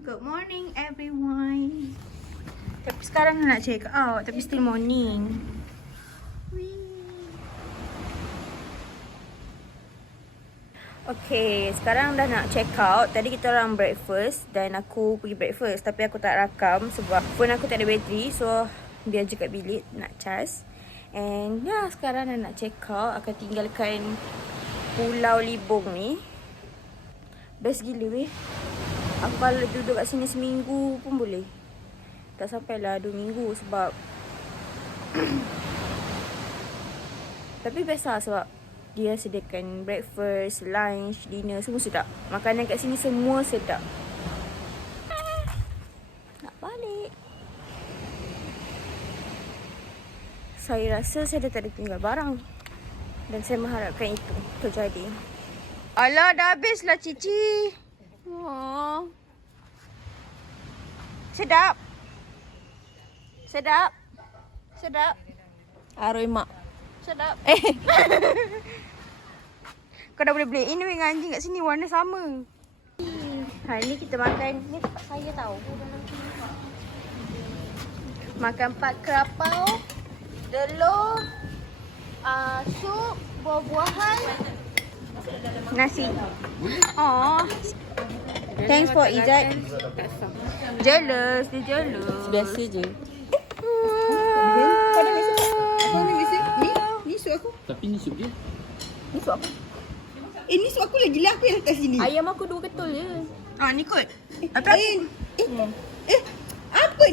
Good morning everyone. Tapi sekarang nak check out, tapi still morning. Okay, sekarang dah nak check out. Tadi kita orang breakfast dan aku pergi breakfast tapi aku tak rakam sebab phone aku tak ada bateri. So biar je kat bilik nak charge. And ya, sekarang dah nak check out. Akan tinggalkan Pulau Libong ni. Best gila weh. Aku kalau duduk kat sini seminggu pun boleh. Tak sampailah 2 minggu sebab tapi best lah sebab dia sediakan breakfast, lunch, dinner, semua sedap. Makanan kat sini semua sedap. Nak balik. Saya rasa saya dah tak ada tinggal barang. Dan saya mengharapkan itu terjadi. Alah, dah habislah Cici. Oh. Sedap. Sedap. Sedap. Aroi mak. Sedap. Kau dah boleh beli ini dengan anjing kat sini warna sama. Hari ni kita makan, ni tempat saya tahu. Makan pak kerapau, telur, sup, buah-buahan, nasi. Oh. Thanks for Izzat. Jealous, dia jealous. Biasa je. Kau dah biasa? Kau ni biasa? Ni sup aku. Tapi ni sup dia. Ni sup apa? Ni sup aku lagi lah. Aku yang letak sini. Ayam aku 2 ketul je. Ni kot. Apa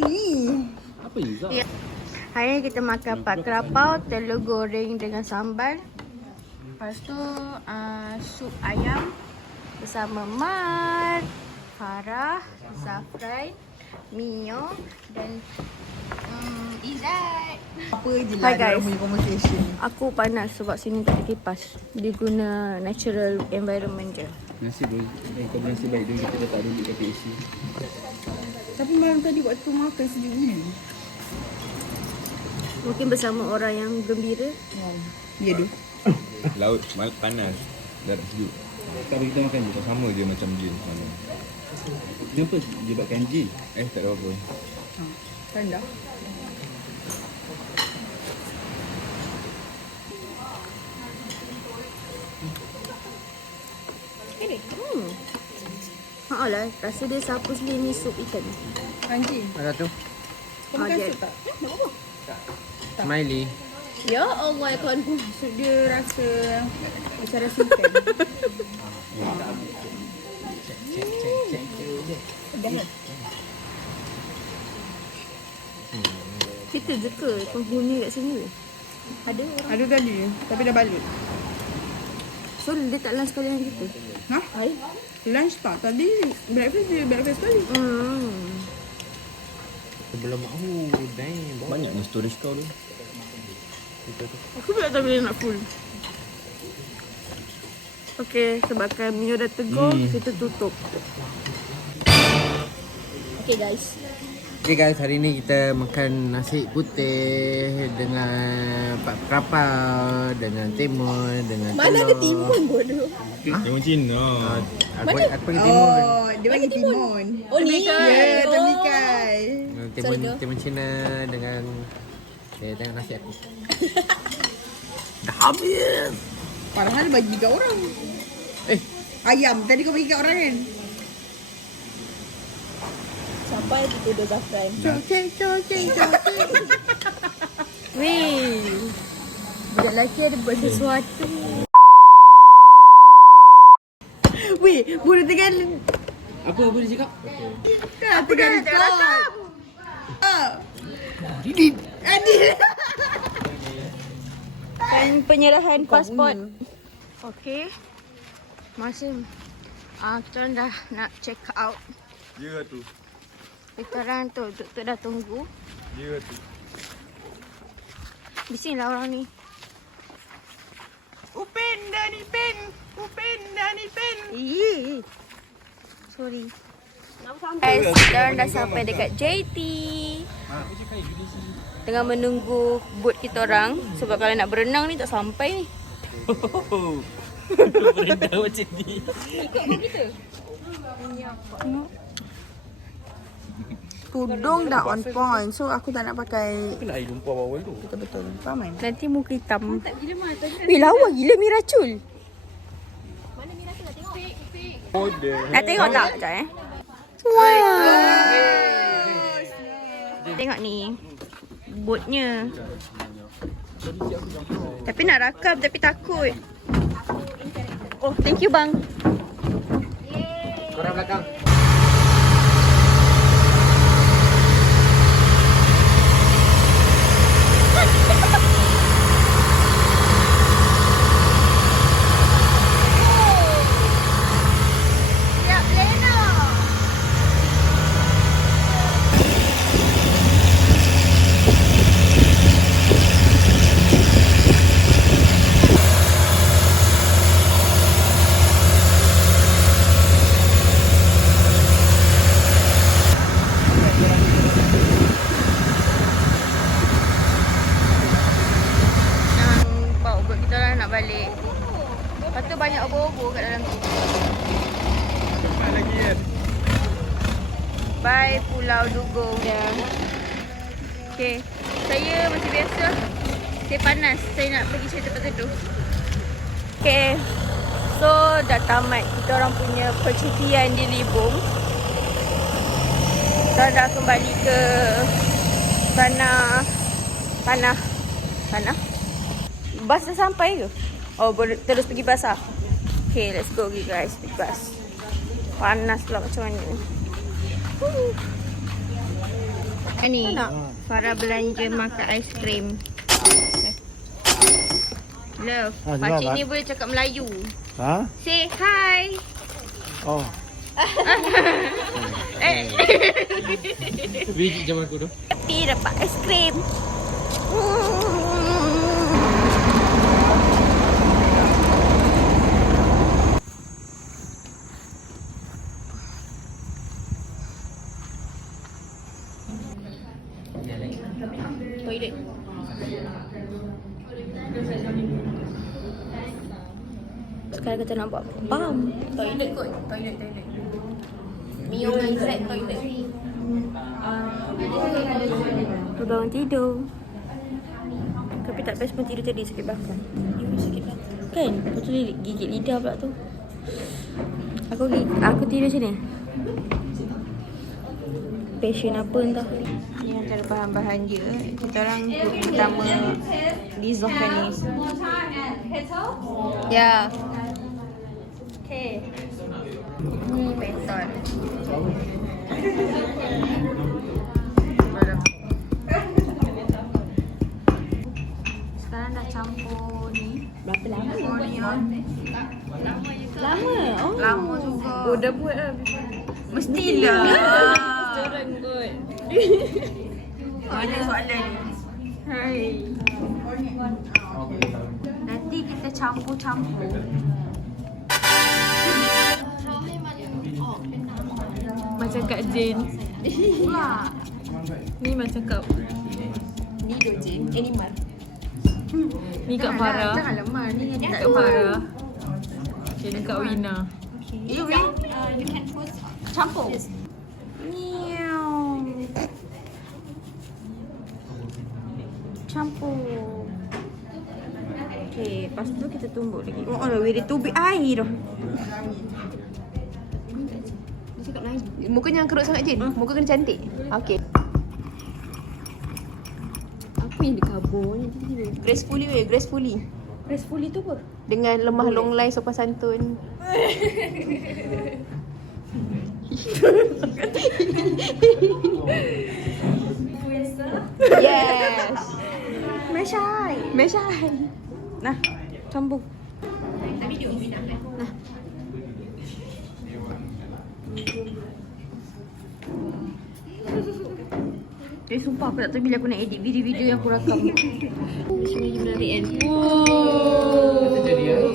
ni? Apa ni Zah? Ya. Hari ni kita makan pak kerapau, telur goreng dengan sambal. Lepas tu sup ayam bersama Mat, Farah, Zafran, Mio dan Izzat. Apa je Hi, lah guys. dia punya conversation. Aku panas sebab sini tak ada kipas. Dia guna natural environment je. Nasib baik. Kau bernasib baik dia kita dah tak ada duit kat PAC. Tapi malam tadi waktu makan sejuk ni. Mungkin bersama orang yang gembira. Ya tu. Laut panas. Darat sejuk. Tak kita makan je. Sama je macam jin sana. Kenapa dia buatkan jin? Tak ada apa-apa. Kan dah. Lah, rasa dia sapu sendiri ni sup ikan. Anjing. Ada tu. Kau makan dia- sup tak? Nak apa? Smiley. Ya Allah, ya Tuhan. Sup dia rasa macam rasa ikan. Kita je ke penghuni kat sini? Ada orang. Ada tadi tapi dah balik. So dia tak lunch sekali dengan kita. Ha? Lunch tak? Tadi breakfast dia breakfast tadi. Sebelum aku damn. Banyak ni storage kau tu. Aku pula tak boleh nak full. Okay, sebabkan Mio dah tegur, kita tutup. Okay guys. Okay guys, hari ni kita makan nasi putih dengan pak kerapau, dengan timun, dengan Mana telur. ada timun bodoh? Timun Cina. Aku panggil timun. Oh, dia panggil timun. Oh ni. Ya, temikai. Timun Cina dengan dengan nasi aku. Dah habis. Padahal bagi kat orang. Ayam. Tadi kau bagi kat orang kan? Sampai kita dah Zafran. Cocek. Weh, budak lelaki ada buat sesuatu. Weh, boleh tengah Apa dia cakap? apa dah rekod. Adil. Dan penyerahan pasport. Okay. Masih. Kita orang dah nak check out. Ya tu. Kita orang tu dah tunggu. Ya tu. Bising lah orang ni. Upin Dani Pen. Ih. Sorry. Guys, kita orang dah sampai dekat JT. Tengah menunggu boat kita orang. Sebab kalau nak berenang ni tak sampai ni. Berenang macam ni. Ikut boat kita. tudung dah on point. So aku tak nak pakai. Kenapa air lumpur awal tu? Betul-betul. Faham kan? Nanti muka hitam. Weh, lawa gila Miracul. Nak tengok tak? Sekejap Wow. Tengok ni. Botnya. Tapi nak rakam tapi takut. Oh, thank you bang. Korang belakang. Bawa bot kita lah nak balik. Lepas tu banyak obor-obor kat dalam tu. Cepat lagi kan? Bye Pulau Dugong dia. Okay, saya macam biasa. Saya panas. Saya nak pergi cari tempat teduh. Okay, so dah tamat kita orang punya percutian di Libung. Kita dah kembali ke tanah. Bas dah sampai ke? Oh, terus pergi bas lah. Okay, let's go guys. Pergi bas. Panas pula macam mana. Ni Farah belanja makan aiskrim. Love, pakcik ni boleh cakap Melayu. Ha? Say hi. Oh. Biji zaman aku tu. Happy dapat aiskrim. Toilet. Sekarang kita nak buat pam. Toilet kot. Toilet. Mio dengan Izzat toilet. Bangun tidur. Tapi tak best pun tidur tadi sakit belakang. Sakit belakang. Kan? Lepas tu gigit lidah pula tu. Aku tidur macam ni. Passion apa entah. Ni antara bahan-bahan je. Kita orang group pertama di Zohkan ni. Ya. Okay. Ni pentol. Sekarang dah campur ni. Berapa lama? Onion. Lama. Oh. Lama juga. Oh, dah buat lah. Mestilah. Restoran kot. Ada soalan ni. Hai. Nanti kita campur-campur. Macam Kak Jane. Pula. Ni macam Kak. Ni doje. Animal. Ni Kak Farah. Jangan lemah. Ni yang tak Kak Farah. Okay, ni Kak Wina. You can put campur. Niau. Campur. Okay, lepas tu kita tumbuk lagi. Oh, dia tubik air dah. Dia cakap nice. Muka jangan kerut sangat, Jin. Muka kena cantik. Okay. Apa yang dikabur ni? Gracefully. Gracefully tu apa? Dengan lemah long line sopan santun. Yes. Meshai. Nah, campur. Sumpah aku tak tahu bila aku nak edit video-video yang aku rakam. Sini je menarik kan?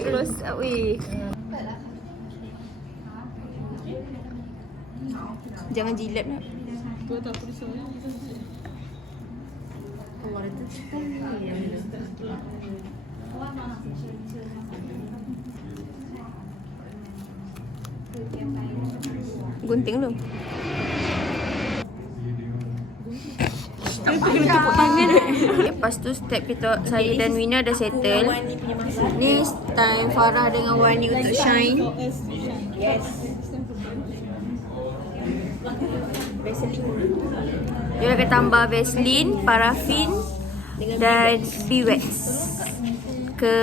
Close up weh. Jangan jilat nak. Gunting lu. Tak kena tepuk tangan. Lepas tu step saya dan Wina dah settle. Ni time Farah dengan Wani untuk shine. Dia akan tambah Vaseline, parafin dan Bewex ke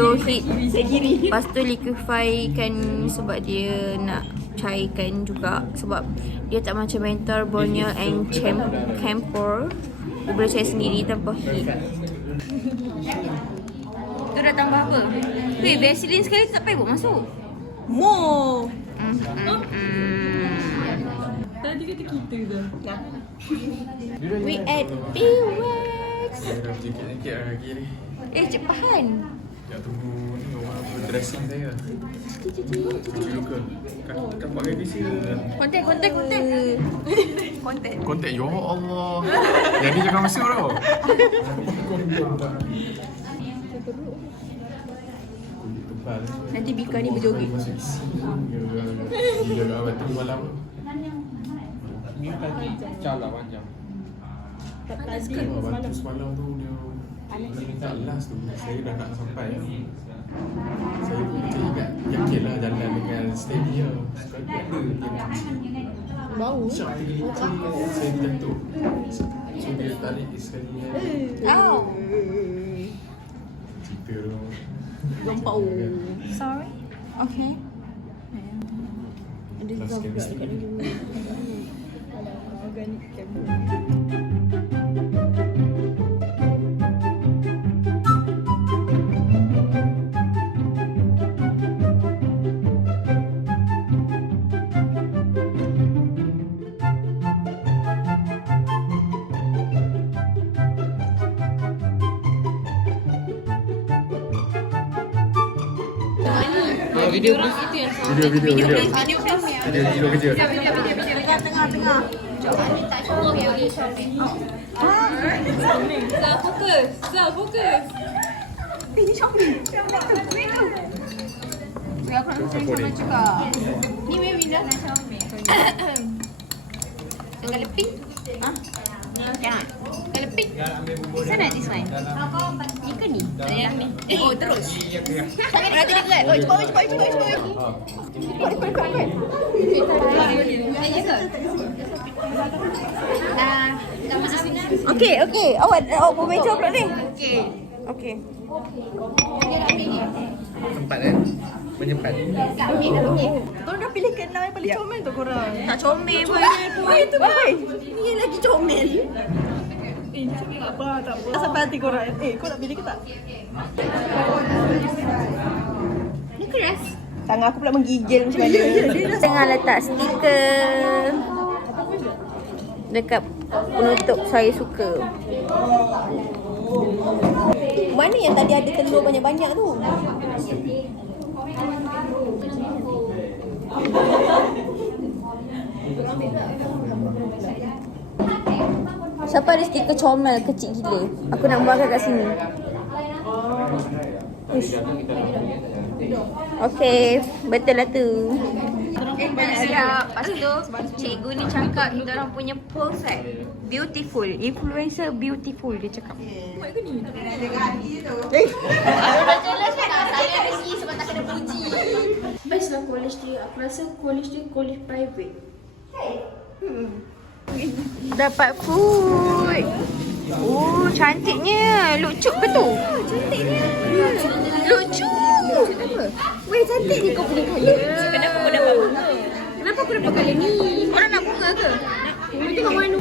low heat. Lepas tu liquefykan sebab dia nak cairkan juga. Sebab dia tak macam mentor, Borneo and Camphor. Dia boleh cair sendiri tanpa heat. Tu dah tambah apa? Weh, Vaseline sekali tak payah buat masuk. More. Tadi kata kita dah. We add Bewex. Sikit-sikit lagi ni. Cepahan. Nak tunggu ni orang dressing saya. Cuci luka. Kan pakai visi ke? Konten. Kontak, ya Allah. Yang ni jangan masuk tau. Kulit tebal. Nanti Bika ni berjoget. Masuk isi. Gila kat awal tu malam. Ni tadi cala panjang. Bantu semalam tu dia tak last tu. Saya dah nak sampai. Saya macam yakin lah jalan dengan steady lah. Sekali ada yang kecil. Bau. Syak tu dia kecil. Saya jatuh. So dia tarik sekali kan. Cerita tu. Nampak Sorry. Okay. Last chemistry. organik camera. Video kerja. Tengah. Fokus. Ini Shopee. Aku nak macam juga. Ni weh Winda. Kalau pink. Jangan. Kalau pink. Sana this one. Ni ke ni? Saya ambil. Oh terus. Nak tengok kan? Oh cepat. Okey. Awak bermeja pula ni. Okey. Sempat kan? Menyempat. Korang dah pilih kenal yang paling comel tu korang. Tak comel pun. Itu baik. Ni lagi comel. Tak apa. Sampai hati korang. Kau nak pilih ke tak? Ni keras. Tangan aku pula menggigil macam mana. Tengah letak stiker dekat penutup saya suka. Mana yang tadi ada telur banyak-banyak tu? Siapa ada stiker comel kecil gila? Aku nak buat kat sini. Okey, betul lah tu. Siap. Lepas tu, cikgu ni cakap kita orang punya perfect. Beautiful. Influencer beautiful dia cakap. Saya rezeki sebab tak kena puji. Best lah college dia. Aku rasa college dia college private. Dapat food. Oh, cantiknya. Lucu ke tu? Cantiknya. Lucu. Weh, cantik ni kau punya colour. Kenapa kau dapat bunga? Kenapa aku dapat colour ni? Korang nak bunga ke? Nak tengok mana?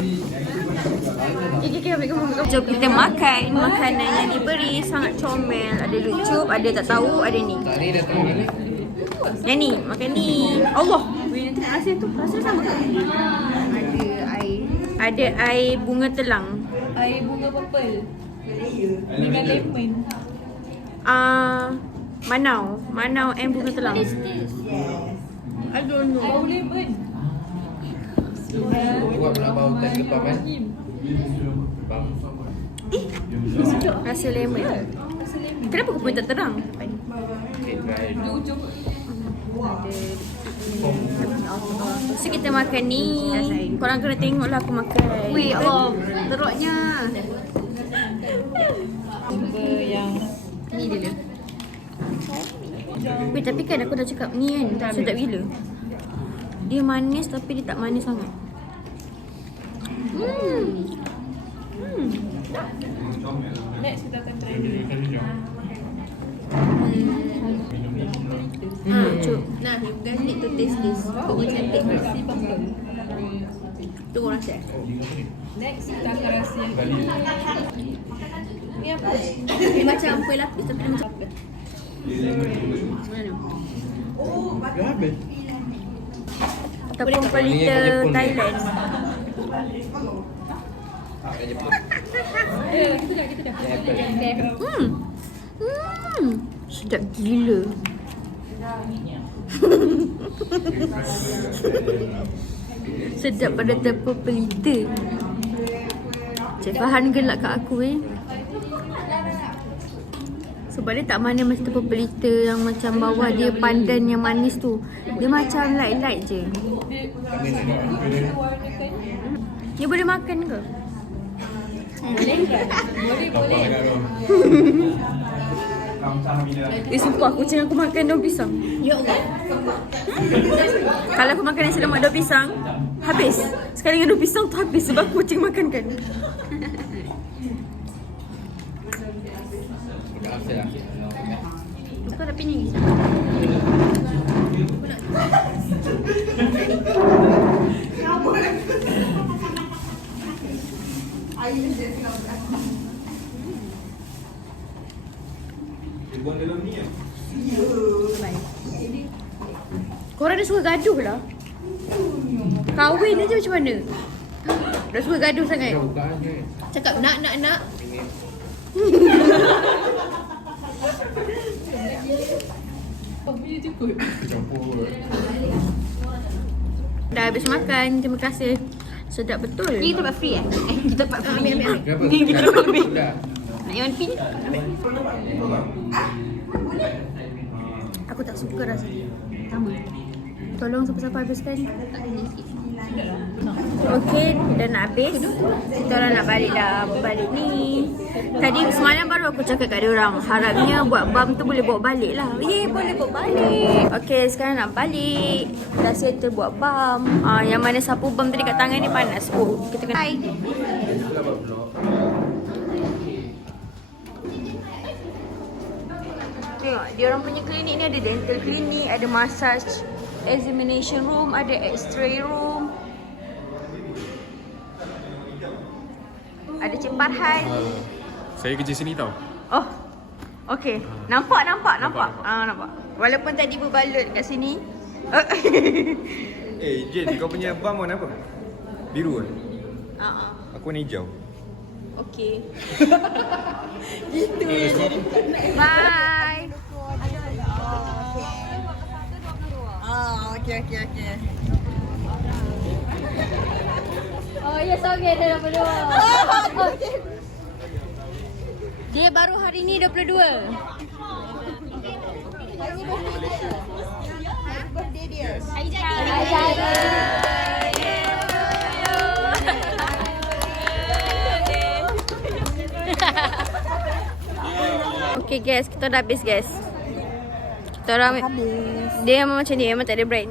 Okay, ambil gambar. Jom kita makan. Makanan yang diberi sangat comel. Ada lucu, ada tak tahu, ada ni. Ni dah tahu mana? Yang ni, makan ni. Allah. Weh, nanti nak rasa tu. Rasa sama ke? Ada air. Ada air bunga telang. Air bunga purple dengan lemon. Manau and bunga telang. I don't know. Bau lemon. Buat pula bau tak kepam kan? Rasa lemon. Kenapa kau pun tak terang? Okay, try. So kita makan ni. Korang kena tengok lah aku makan. Weh, Allah. Teruknya. Ni dia. Weh, tapi kan aku dah cakap ni kan sedap gila. Dia manis tapi dia tak manis sangat. Next kita akan try dulu. Cuk. Nah, you guys need to taste this. Tunggu cantik. Tunggu orang share. Next kita akan rasa yang ini. Ni apa? Dia macam kuih lapis tapi dia macam apa? Dah habis. Tepung pelita Thailand. Sedap gila. Sedap pada tepung pelita. Cik Fahan gelak kat aku sebab dia tak manis macam tepung pelita yang macam bawah dia pandan yang manis tu. Dia macam light-light je. Dia boleh makan ke? Boleh. Sumpah kucing aku makan daun pisang. Ya Allah. Kalau aku makan nasi lemak daun pisang, habis. Sekali dengan daun pisang tu habis sebab kucing makan kan. Kau dah pining. Korang dah suka gaduh lah. Kahwin aja macam mana? Dah suka gaduh sangat. Cakap nak. Campur. Dah habis makan. Terima kasih. Sedap betul. Ni tempat free kita dapat free. Ambil. Kenapa? Ni kita dapat ambil. Sudah. Nak yang pink? Aku tak suka rasa dia. Sama. Tolong siapa-siapa habiskan. Okey, dah nak habis. Kita orang nak balik dah. Balik ni. Tadi semalam baru aku cakap kat dia orang. Harapnya buat bam tu boleh bawa balik lah. Boleh bawa balik. Okey, sekarang nak balik. Dah settle buat bam. Yang mana sapu bam tadi kat tangan ni panas. Oh, kita kena. Hai. Tengok, dia orang punya klinik ni ada dental clinic, ada massage, examination room, ada x-ray room. Ada Cik Farhan. Saya kerja sini tau. Oh. Okey. Nampak. Nampak. Walaupun tadi berbalut kat sini. Jen, kau punya bam warna apa? Biru kan? Aku warna hijau. Okey. Gitu je jadi. Bye. Okey. Oh, yes, okay. Dah 22. Dia baru hari ni 22. Okay guys, kita dah habis guys. Kita orang habis. Dia memang macam ni, memang tak ada bright.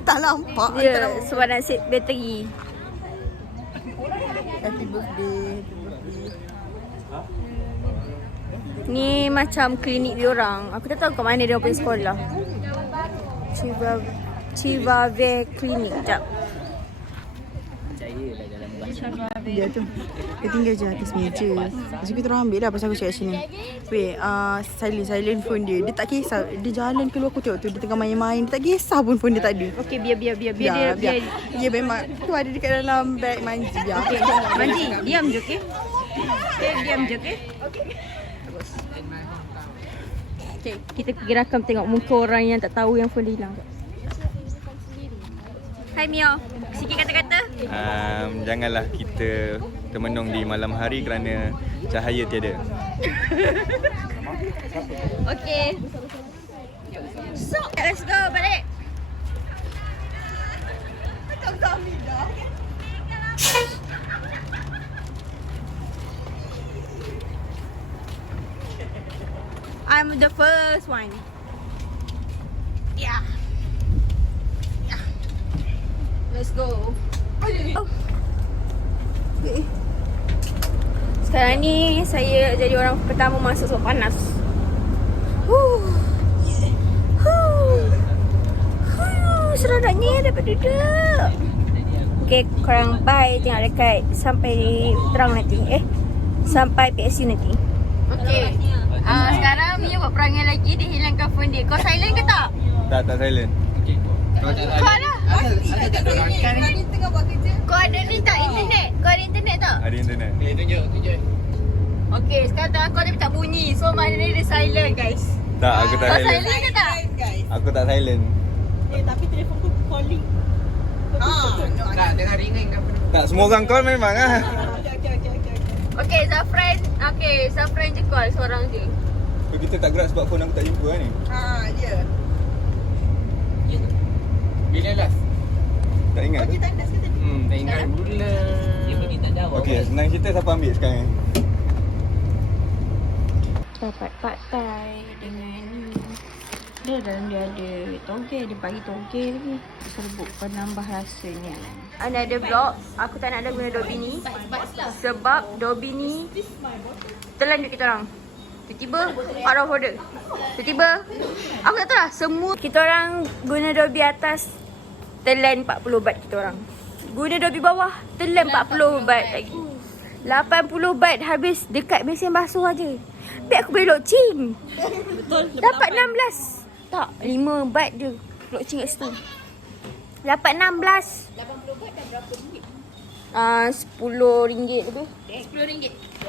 Tak nampak. Dia sebab nak save bateri. Happy birthday. Ni macam klinik dia orang. Aku tak tahu kat mana dia punya sekolah. Chivave Clinic. Sekejap. Dia tu. Dia tinggal je atas meja. Lepas tu kita orang ambil lah pasal aku cakap sini. Weh, silent phone dia. Dia tak kisah. Dia jalan keluar aku tengok tu. Dia tengah main-main. Dia tak kisah pun phone dia tak ada. Okey, biar dia. Ya memang. Tu ada dekat dalam beg manji. Biar. Okey, Manji, diam je okey. Okey, diam je okey. Okay, kita pergi rakam tengok muka orang yang tak tahu yang phone dia hilang. Hai Mio, sikit kata-kata. Janganlah kita termenung di malam hari kerana cahaya tiada. Okey. besar. Let's go, balik. I'm the first one. Yeah. Yeah. Let's go. Oh. Okay. Sekarang ni saya jadi orang pertama masuk sebab panas. Seronoknya dapat duduk. Okay, korang bye. Tengok dekat sampai terang nanti. Sampai PSU nanti. Okay. Sekarang Mia buat perangai lagi. Dia hilangkan phone dia. Kau silent ke tak? Tak silent. Kau lah. Kau ada ni tak internet? Kau ada internet tak? Ada internet. Tunjuk. Okay, sekarang tangan kau tapi tak bunyi. So maknanya dia silent guys. Tak, aku tak Kau silent. silent ke tak? Aku tak silent. Tapi telefon tu calling. Tak, tengah ringing ke apa ni? Tak, semua orang call memang ah. Okay, Zafran je call seorang je. Kita tak gerak sebab phone aku tak jumpa kan ni. Ya. Bila last? Tak ingat. Tak ingat sekali. Tak ingat bulan. Dia pergi tak jawab. Okey, senang cerita siapa ambil sekarang ni? Dapat pad thai dengan ni. Dia dalam dia ada toge, dia bagi toge lagi. Serbuk penambah rasanya. Another vlog, aku tak nak ada guna Dobby ni. Sebab Dobby ni telan duit kita orang. Tiba-tiba out of order. Tiba-tiba aku tak tahu lah, semua kita orang guna Dobby atas telan 40 baht kita orang. Guna Dobby bawah telan 40 baht lagi. 80 baht habis dekat mesin basuh aja. Biar aku boleh loceng. Betul. Dapat 16. Tak, 5 baht je loceng kat situ. Dapat 16. 80 baht dah berapa ringgit? RM10 lebih. RM10.